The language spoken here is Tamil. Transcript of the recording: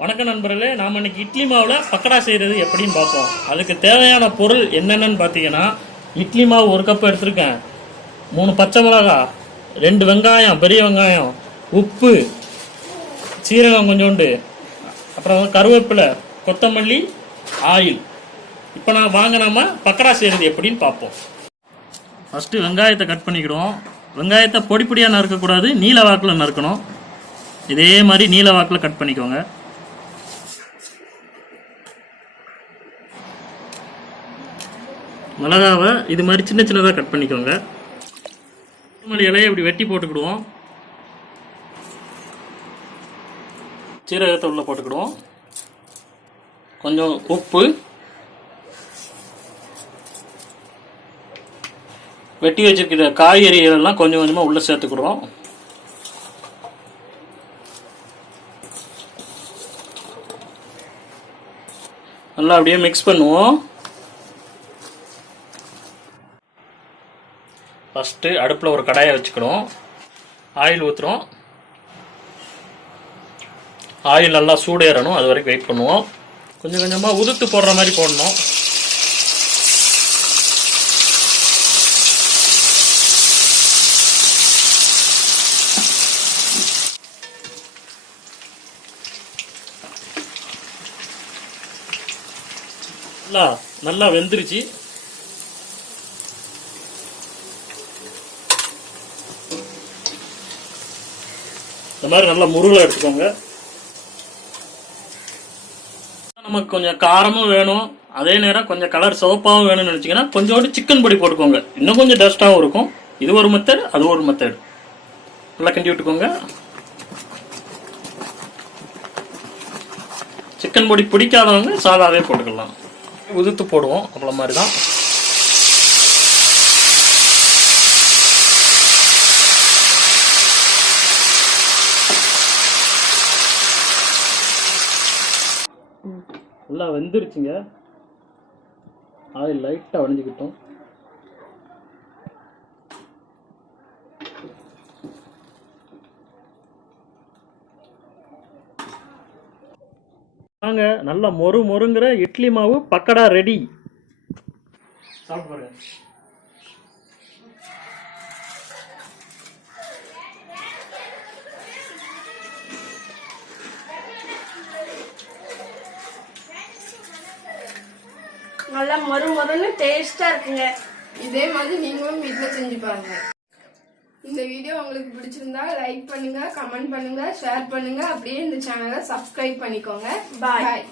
வணக்கம் நண்பர்களே, நாம் இன்னைக்கு இட்லி மாவில் பக்கடா செய்கிறது எப்படின்னு பார்ப்போம். அதுக்கு தேவையான பொருள் என்னென்னு பார்த்தீங்கன்னா, இட்லி மாவு 1 கப் எடுத்திருக்கேன், 3 பச்சை மிளகா, 2 வெங்காயம், பெரிய வெங்காயம், உப்பு, சீரகம் கொஞ்சோண்டு, அப்புறம் கருவேப்பிலை, கொத்தமல்லி, ஆயில். இப்போ நம்ம பக்கடா செய்கிறது எப்படின்னு பார்ப்போம். ஃபஸ்ட்டு வெங்காயத்தை கட் பண்ணிக்கிடுவோம். வெங்காயத்தை பொடி பொடியாக நறுக்கக்கூடாது, நீல வாக்கில் நறுக்கணும். இதே மாதிரி நீல வாக்கில் கட் பண்ணிக்கோங்க. மிளகாவை இது மாதிரி சின்ன சின்னதாக கட் பண்ணிக்கோங்க. கொத்தமல்லி இலையை இப்படி வெட்டி போட்டுக்கிடுவோம். சீரகத்தை உள்ள போட்டுக்கிடுவோம். கொஞ்சம் உப்பு, வெட்டி வச்சிருக்கிற காய்கறிகளெல்லாம் கொஞ்சம் கொஞ்சமாக உள்ளே சேர்த்துக்கிடுவோம். நல்லா அப்படியே மிக்ஸ் பண்ணுவோம். ஃபஸ்ட்டு அடுப்பில் ஒரு கடாயை வச்சுக்கணும். ஆயில் ஊற்றுறோம். ஆயில் நல்லா சூடேறணும், அது வரைக்கும் வெயிட் பண்ணுவோம். கொஞ்சம் கொஞ்சமாக உதுத்து போடுற மாதிரி போடணும். நல்லா வெந்துருச்சு. இந்த மாதிரி நல்லா முருகலை எடுத்துக்கோங்க. நமக்கு கொஞ்சம் காரமும் வேணும், அதே நேரம் கொஞ்சம் கலர் சிவப்பாகவும் வேணும்னு நினச்சிங்கன்னா கொஞ்சோண்டு சிக்கன் பொடி போட்டுக்கோங்க. இன்னும் கொஞ்சம் டேஸ்ட்டாகவும் இருக்கும். இது ஒரு மெத்தட், அது ஒரு மெத்தட். நல்லா கிண்டி விட்டுக்கோங்க. சிக்கன் பொடி பிடிக்காதவங்க சாதாவே போட்டுக்கலாம். உதுத்து போடுவோம், அவ்வளோ மாதிரி தான். நல்லா வெந்துருச்சுங்க. ஆயில் லைட்டாக வடிஞ்சுக்கிட்டோம். வாங்க, நல்லா மொறு மொறுங்கிற இட்லி மாவு பக்கடா ரெடி. சாப்பிட்டு பாருங்க. நல்லா மொறு மொறுன்னு டேஸ்டா இருக்குங்க. இதே மாதிரி நீங்களும் வீட்டில் செஞ்சு பாருங்க. இந்த வீடியோ உங்களுக்கு பிடிச்சிருந்தா லைக் பண்ணுங்க, கமெண்ட் பண்ணுங்க, ஷேர் பண்ணுங்க. அப்படியே இந்த சேனலை சப்ஸ்கிரைப் பண்ணிக்கோங்க. பாய்.